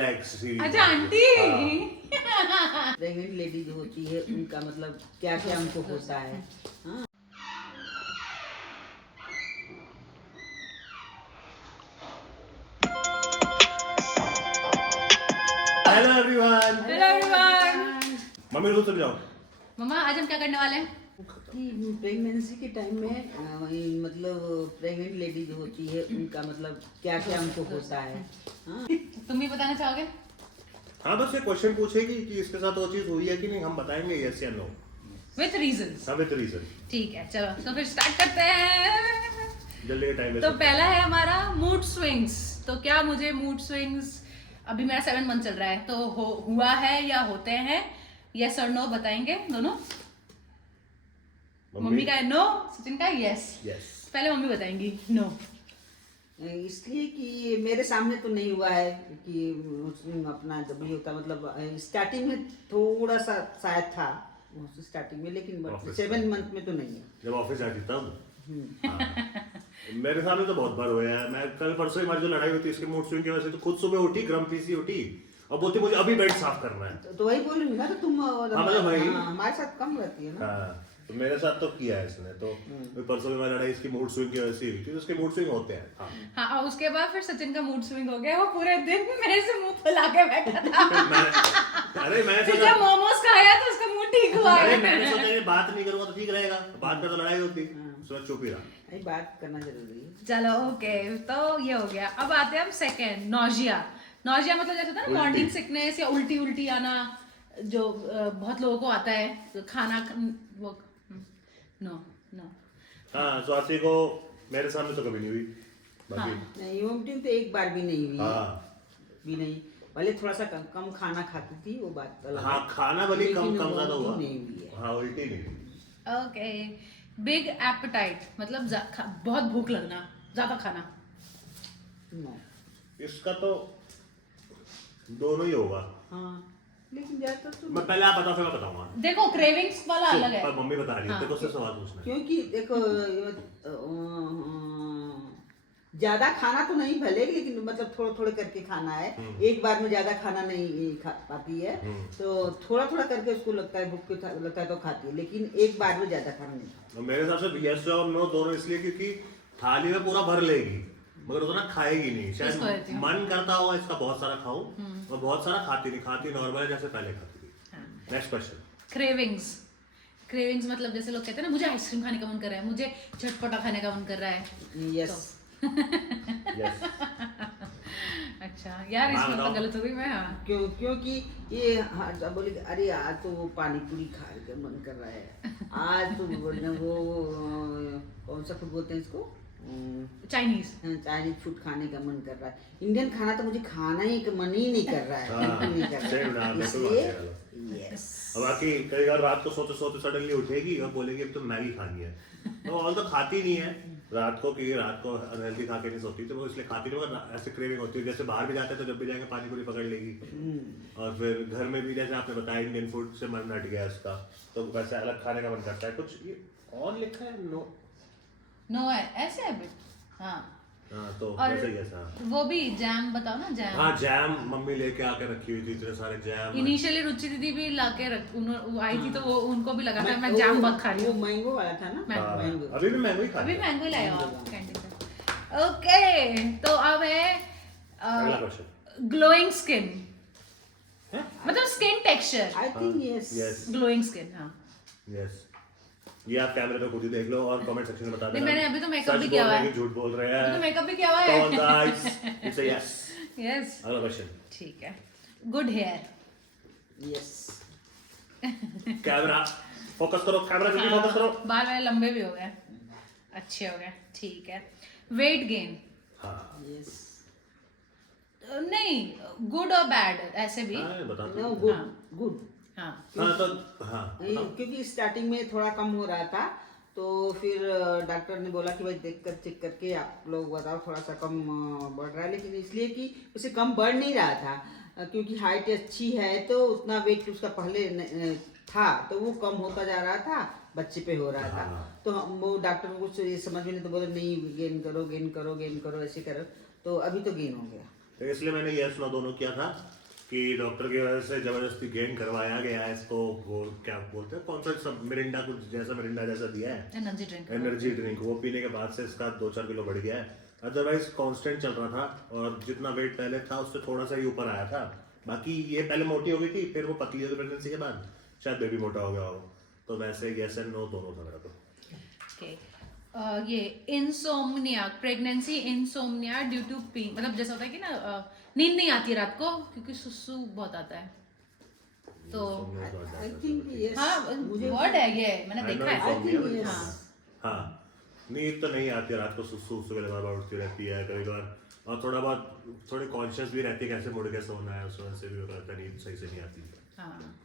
Alex series. अच्छा aunty. Pregnant lady जो होती है उनका मतलब क्या क्या उनको होता है। हाँ। Hello everyone. Hello everyone. Mummy को समझाओ। मम्मा आज हम क्या करने वाले हैं? कि प्रेगनेंसी के टाइम में मतलब प्रेग्नेंट लेडी जो होती है उनका मतलब क्या क्या उनको होता है। हाँ। तुम भी बताना चाहोगे? हाँ बस ये क्वेश्चन पूछेगी कि इसके साथ वो चीज हुई है कि नहीं, हम बताएंगे यस या no with reasons. With reason. ठीक है चलो तो फिर स्टार्ट करते हैं। जल्दी के टाइम तो पहला है हमारा मूड स्विंग्स। तो क्या मुझे मूड स्विंग्स, अभी मेरा 7 मंथ चल रहा है, तो हुआ है या होते हैं, यस और नो बताएंगे दोनों। मम्मी का है नो, सचिन का है यस। यस। पहले मम्मी बताएंगी नो। इसलिए कि मेरे सामने तो नहीं हुआ है कि अपना जब भी होता मतलब स्टार्टिंग में थोड़ा सा शायद था स्टार्टिंग में, लेकिन 7 मंथ में तो नहीं है। जब ऑफिस आती तब मेरे सामने तो बहुत बार हुआ है। मैं कल परसों हमारी जो लड़ाई हुई थी इसके मूड स्विंग की वजह से, तो खुद सुबह उठी ग्रम्पी सी उठी और बोलती मुझे अभी बेड साफ करना है। तो वही बोलूंगी ना, तो तुम मतलब वही हमारे साथ कम रहती है ना। हाँ, तो मेरे साथ तो किया है इसने। तो परसों में लड़ाई इसकी मूड स्विंग की वजह से हुई थी, तो उसके मूड स्विंग होते हैं। हाँ और उसके बाद फिर सचिन का मूड स्विंग हो गया। वो पूरे दिन मेरे से मुंह फुला के बैठा था। अरे मैं फिर जब मोमोज खाया तो उसका मूड ठीक हुआ। अरे मैंने सोचा कि बात नहीं करूंगा तो ठीक रहेगा, बात में तो लड़ाई होती, उसमें चुप ही रहा। नहीं, बात करना जरूरी है। चलो ओके, तो ये हो गया। अब आते हैं हम सेकेंड, नोजिया। नोजिया मतलब जैसे होता है ना मॉर्निंग सिकनेस या उल्टी उल्टी आना, जो बहुत लोगों को आता है, तो खाना वो नो नो। हाँ स्वाति को मेरे सामने तो कभी नहीं हुई बाकी। नहीं वोमिटिंग तो एक बार भी नहीं हुई है। हाँ भी नहीं, भले थोड़ा सा कम खाना खाती थी वो बात अलग है। हाँ खाना भले कम लेकिन कम ज्यादा हुआ, नहीं हुई है। हाँ उल्टी नहीं हुई। ओके। बिग एपेटाइट मतलब बहुत भूख लगना, ज्यादा खाना। नो। इसका तो दोनों ही होगा। हाँ लेकिन ज्यादातर तो मैं पहले आप बताओ फिर मैं बताऊंगा। देखो क्रेविंग्स वाला अलग है। पर मम्मी बता रही है, हाँ। तेरे को उससे सवाल पूछना है। क्योंकि देखो ज्यादा खाना तो नहीं भले, लेकिन मतलब थोड़ा थोड़ा करके खाना है। एक बार में ज्यादा खाना नहीं खा पाती है, तो थोड़ा थोड़ा करके उसको लगता है भूख लगता है तो खाती है, लेकिन एक बार में ज्यादा खाना नहीं खाती। तो मेरे हिसाब से यस और नो दोनों इसलिए क्योंकि थाली में पूरा भर लेगी मगर उतना खाएगी नहीं। शायद मन करता होगा इसका बहुत सारा खाऊं, और बहुत सारा खाती नहीं, खाती नॉर्मल जैसे पहले खाती थी। Next question. क्रेविंग्स। क्रेविंग्स मतलब जैसे लोग कहते हैं ना मुझे आइसक्रीम खाने का मन कर रहा है, मुझे चटपटा खाने का मन कर रहा है। यस। यस। अच्छा यार इसमें तो गलत हो गई मैं। हाँ क्योंकि ये बोले अरे आज तो वो पानी पूरी खाने का मन कर रहा है, आज तो वो कौन सा फूड बोलते हैं इसको, चाइनीज चाइनीज फूड खाने का मन कर रहा है। इंडियन खाना तो मुझे खाना ही मन ही नहीं कर रहा है। बिल्कुल नहीं कर रहा है। इसलिए यस। अब बाकी कई बार रात को सोते सोते सडनली उठेगी और बोलेगी अब तो मैगी खानी है, तो ऑल तो खाती नहीं है रात को, क्योंकि रात को अनहेल्दी खा के नहीं सोती, तो वो इसलिए खाती नहीं, मगर ऐसे क्रेविंग होती है। जैसे बाहर भी जाते हैं तो जब भी जाएंगे पानी पूरी पकड़ लेगी, और फिर घर में भी जैसे आपने बताया इंडियन फूड से मन हट गया इसका, तो वैसे अलग खाने का मन करता है। कुछ ये और लिखा है नो नो है ऐसे है बिट। हाँ हाँ तो और वैसे ही ऐसा। वो भी जैम बताओ ना, जैम। हाँ जैम मम्मी लेके आके रखी हुई थी, इतने सारे जैम। इनिशियली रुचि दीदी भी लाके वो आई थी, तो वो उनको भी लगा था मैं जैम बहुत खा रही हूँ। वो मैंगो वाला था ना। मैंगो अभी भी मैंगो ही खा अभी रही है। मैंगो ही लाया आप कैंटीन से। ओके तो अब है अगला क्वेश्चन। ग्लोइंग स्किन, हैं? मतलब skin texture. I think yes. Yes glowing skin. हाँ यस। ये आप कैमरे पे खुद ही देख लो और कमेंट सेक्शन में बता देना। मैंने अभी तो मेकअप सच भी किया बोल हुआ रहे है। हैं कि झूठ बोल रहे अभी तो हैं। मेकअप भी किया हुआ Come on है। guys, it's a yes. Yes अगला क्वेश्चन। ठीक है। Good hair. Yes. Camera focus करो, कैमरा जल्दी फोकस करो। बाल मेरे लंबे भी हो गए, अच्छे हो गए। ठीक है। Weight gain. हाँ यस। नहीं गुड और बैड ऐसे भी। हाँ, बता नो दो। गुड हाँ। गुड। हाँ हाँ तो हाँ क्योंकि स्टार्टिंग में थोड़ा कम हो रहा था, तो फिर डॉक्टर ने बोला कि भाई देख कर चेक करके आप लोग बताओ थोड़ा सा कम बढ़ रहा है, लेकिन इसलिए कि उसे कम बढ़ नहीं रहा था, क्योंकि हाइट अच्छी है तो उतना वेट उसका पहले था, तो वो कम होता जा रहा था, बच्चे पे हो रहा था। तो वो डॉक्टर को ये समझ में नहीं, तो बोले नहीं गेन करो गेन करो गेन करो ऐसे करो, तो अभी तो गेन हो गया। तो इसलिए मैंने यस नो दोनों किया था कि डॉक्टर की वजह से जबरदस्ती गेन करवाया गया है इसको, वो क्या बोलते हैं कौन सा सब मिरिंडा कुछ जैसा मिरिंडा जैसा दिया है, एनर्जी ड्रिंक, वो पीने के बाद से इसका 2-4 किलो बढ़ गया है। अदरवाइज कांस्टेंट चल रहा था और जितना वेट पहले था उससे थोड़ा सा ही ऊपर आया था। बाकी ये पहले मोटी हो गई थी, फिर वो पतली हो गई प्रेगनेंसी के बाद, शायद बेबी मोटा हो गया हो। तो वैसे यस एंड नो दोनों था मेरा तो। ये insomnia, pregnancy insomnia due to p, मतलब जैसा होता है कि ना नींद नहीं आती रात को क्योंकि सुसु बहुत आता है। तो आई थिंक यस, हाँ वर्ड है ये, मैंने देखा है। हाँ नींद तो नहीं आती रात को, सुसु सुबह बार बार उठती रहती है कभी कभार, और थोड़ा बहुत थोड़ी कॉन्शियस भी रहती है कैसे मुड़ के सोना है, उस वजह से भी होता है नींद सही से नहीं आती। हाँ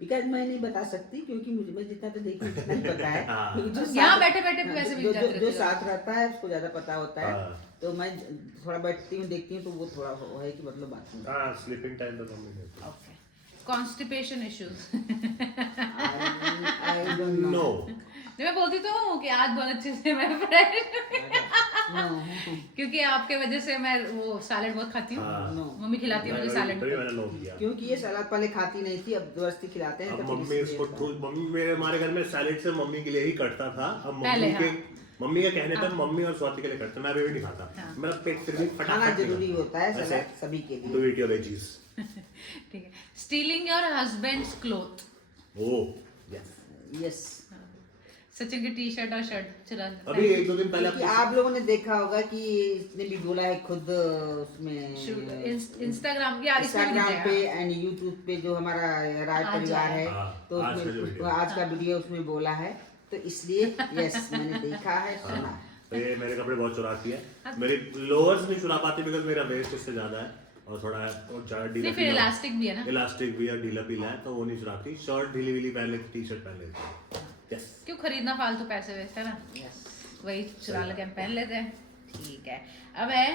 बिकॉज मैं नहीं बता सकती क्योंकि मुझे मैं जितना तो देखी उतना ही पता है। क्योंकि जो यहाँ बैठे बैठे भी वैसे भी जो साथ रहता है उसको ज्यादा पता होता है। हाँ। तो मैं थोड़ा बैठती हूँ देखती हूँ तो वो थोड़ा है कि मतलब बात नहीं। हाँ स्लीपिंग टाइम तो कम नहीं होता। Okay, constipation issues. I don't know. मैं बोलती तो हूँ कि आज बहुत अच्छे से मैं क्योंकि आपके वजह से मैं वो सैलेड बहुत खाती हूँ। नो मम्मी खिलाती है मुझे सैलेड। मैंने नो किया क्योंकि ये सलाद पहले खाती नहीं थी, अब जबरदस्ती खिलाते हैं। अब तो मम्मी इसको मम्मी मेरे हमारे घर में सैलेड से मम्मी के लिए ही कटता था। अब पहले, मम्मी के कहने पर मम्मी और स्वाति के लिए करता, मैं अभी भी नहीं खाता। मेरा पेट फिर भी खाना फटाफट जरूरी होता है वैसे सलाद सभी के लिए। Do it your veggies. ठीक है। Stealing your husband's cloth. Oh yes yes, Sachin की टी शर्ट और शर्ट चुरा अभी 1-2 दिन पहले क्योंकि आप लोगों ने देखा होगा कि इसने भी बोला है खुद उसमें इंस्टाग्राम या इंस्टाग्राम पे एंड यूट्यूब पे जो हमारा राज परिवार है, तो उसमें आज का वीडियो उसमें बोला है, तो इसलिए यस मैंने देखा है, सुना है। तो ये मेरे कपड़े बहुत चुराती है। मेरी लोअर्स नहीं चुरा पाती बिकॉज मेरा वेस्ट इससे ज्यादा है और थोड़ा और ज्यादा ढीला फिर इलास्टिक भी है ना, इलास्टिक भी है, ढीला पीला है, तो वो नहीं चुराती। शर्ट ढीली वीली पहन लेती, टी शर्ट पहन लेती है। यस क्यों खरीदना फालतू पैसे वेस्ट है ना, वही चुरा लेके हम पहन लेते हैं। ठीक है, अब है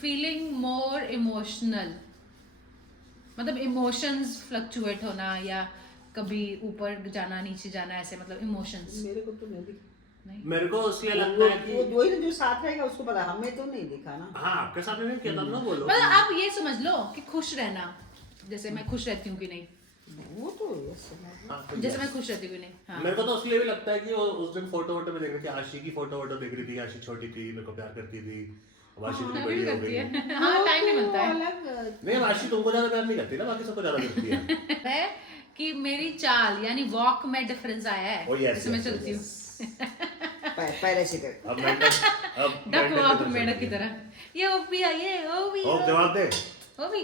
फीलिंग मोर इमोशनल, मतलब इमोशंस फ्लक्चुएट होना या कभी ऊपर जाना नीचे जाना, ऐसे मतलब इमोशंस। मेरे को तो नहीं दिखा। मेरे को इसलिए लगता है कि वही ना जो साथ रहेगा उसको पता, हमें तो नहीं दिखा ना। हाँ आपके साथ नहीं किया तब ना बोलो। मतलब आप ये समझ लो कि खुश रहना, जैसे मैं खुश रहती हूँ कि नहीं, वो तो यस, जैसे मैं खुश रहती हूँ कि नहीं। हाँ। मेरे को तो इसलिए भी लगता है कि वो उस दिन फोटो वोटो में देख रही थी, आशी की फोटो वोटो देख रही थी। आशी छोटी थी, मेरे को प्यार करती थी, अब आशी इतनी बड़ी हो गई है। हाँ टाइम नहीं मिलता है। नहीं आशी तुमको ज्यादा प्यार नहीं करती ना, बाकी सबको ज्यादा करती है। है कि मेरी चाल यानी वॉक में डिफरेंस आया है। Oh, yes, जैसे मैं yes, चलती yes, हूँ पहले से कर। अब डक वॉक मेढक की तरह। ये ओपी आइए, ओपी जवाब दे। ओपी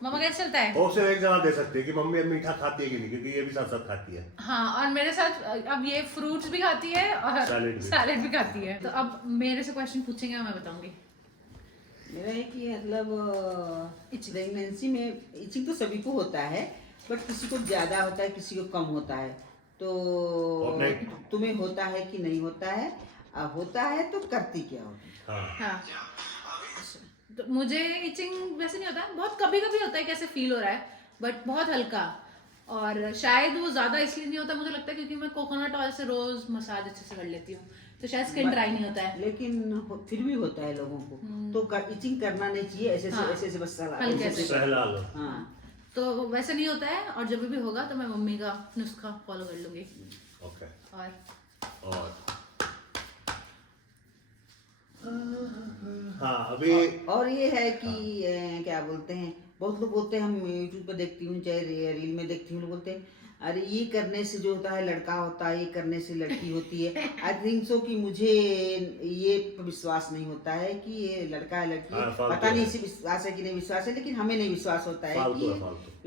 मम्मा कैसे चलता है? ओ सिर्फ एक जवाब दे सकती है कि मम्मी अब मीठा खाती है कि नहीं, क्योंकि ये भी साथ साथ खाती है। हाँ, और मेरे साथ अब ये फ्रूट्स भी खाती है और सैलेड भी खाती है। तो अब मेरे से क्वेश्चन पूछेंगे, मैं बताऊंगी। मेरा है कि मतलब प्रेगनेंसी में इचिंग तो सभी को होता है, बट किसी को ज्यादा होता है, किसी को कम होता है। तो तुम्हें होता है कि नहीं होता है? होता है तो करती क्या हो? हाँ। तो मुझे इचिंग वैसे नहीं होता, बहुत कभी कभी होता है कैसे फील हो रहा है, बट बहुत हल्का, और शायद वो ज्यादा इसलिए नहीं होता मुझे लगता है क्योंकि मैं कोकोनट ऑयल से रोज मसाज अच्छे से कर लेती हूँ, तो शायद स्किन ड्राई नहीं होता है। लेकिन फिर भी होता है लोगों को, तो इचिंग करना नहीं चाहिए, ऐसे ऐसे बस सहला लो। हाँ, तो वैसे नहीं होता है, और जब भी होगा तो मैं मम्मी का नुस्खा फॉलो कर लूंगी। ओके। और हाँ अभी और ये है कि क्या बोलते हैं, बहुत लोग बोलते हैं, हम यूट्यूब पे देखती हूँ चाहे रील में देखती हूँ, लोग बोलते हैं अरे ये करने से जो होता है लड़का होता है, ये करने से लड़की होती है। आई थिंक सो कि मुझे ये विश्वास नहीं होता है कि ये लड़का है लड़की है। पता नहीं इसे विश्वास है कि नहीं विश्वास है, लेकिन हमें नहीं विश्वास होता है कि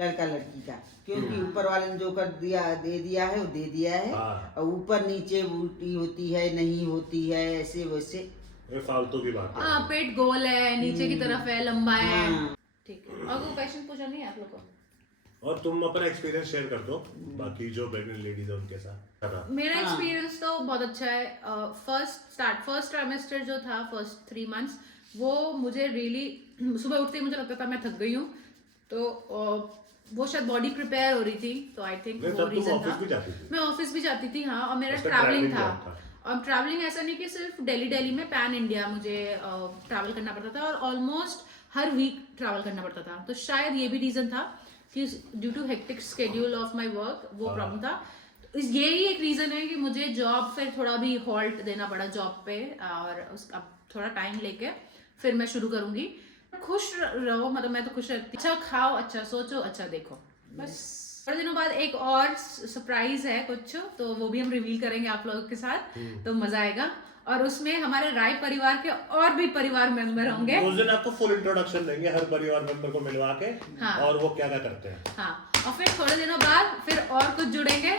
लड़का लड़की का, क्योंकि ऊपर वाले ने जो कर दिया दे दिया है वो दे दिया है, और ऊपर नीचे उल्टी होती है नहीं होती है, ऐसे वैसे फालतू की बात है। हाँ, पेट गोल है, नीचे की तरफ है, लंबा है। ठीक है, और कोई क्वेश्चन पूछा नहीं आप लोग को? और तुम अपना एक्सपीरियंस शेयर कर दो, बाकी जो प्रेग्नेंट लेडीज है उनके साथ। मेरा एक्सपीरियंस तो बहुत अच्छा है। फर्स्ट ट्राइमेस्टर जो था, फर्स्ट 3 मंथ्स, वो मुझे रियली सुबह उठते ही मुझे लगता था मैं थक गई हूँ, तो वो शायद बॉडी प्रिपेयर हो रही थी, तो आई थिंक वो रीजन था। मैं ऑफिस भी जाती थी, हाँ, और मेरा ट्रैवलिंग था। और ट्रैवलिंग ऐसा नहीं कि सिर्फ दिल्ली में, पैन इंडिया मुझे ट्रैवल करना पड़ता था, और ऑलमोस्ट हर वीक ट्रैवल करना पड़ता था, तो शायद ये भी रीजन था कि due to hectic schedule of my work वो प्रॉब्लम था। तो यही एक रीजन है कि मुझे जॉब फिर थोड़ा भी हॉल्ट देना पड़ा जॉब पे, और अब थोड़ा टाइम लेके फिर मैं शुरू करूंगी। खुश रहो, मतलब मैं तो खुश रहती, अच्छा खाओ, अच्छा सोचो, अच्छा देखो, बस। थोड़े दिनों बाद एक और सरप्राइज है कुछ, तो वो भी हम रिवील करेंगे आप लोगों के साथ, तो मजा आएगा। और उसमें हमारे राय परिवार के और भी परिवार मेंबर होंगे। उस दिन आपको फुल इंट्रोडक्शन देंगे हर परिवार मेंबर को मिलवा के, हाँ। और वो क्या क्या करते हैं। हाँ, और फिर थोड़े दिनों बाद फिर और कुछ जुड़ेंगे,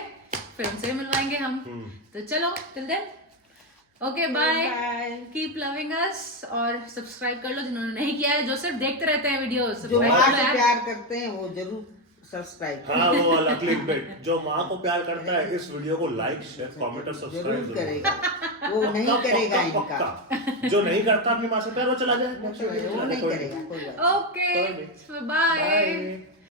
फिर उनसे भी मिलवाएंगे हम। तो चलो, till then okay, bye, keep loving us, और सब्सक्राइब कर लो जिन्होंने नहीं किया है, जो सिर्फ देखते रहते हैं वीडियो, जो सब्सक्राइब माँ कर लो से यार। प्यार करते हैं वो जरूर सब्सक्राइब हाँ, वो वाला क्लिक बेट, जो माँ को प्यार करता है इस वीडियो को लाइक, शेयर, कमेंट और सब्सक्राइब जरूर करेगा। वो नहीं करेगा इनका, जो नहीं करता अपनी माँ से प्यार, वो चला जाए, वो नहीं करेगा कोई बात नहीं। Okay, bye.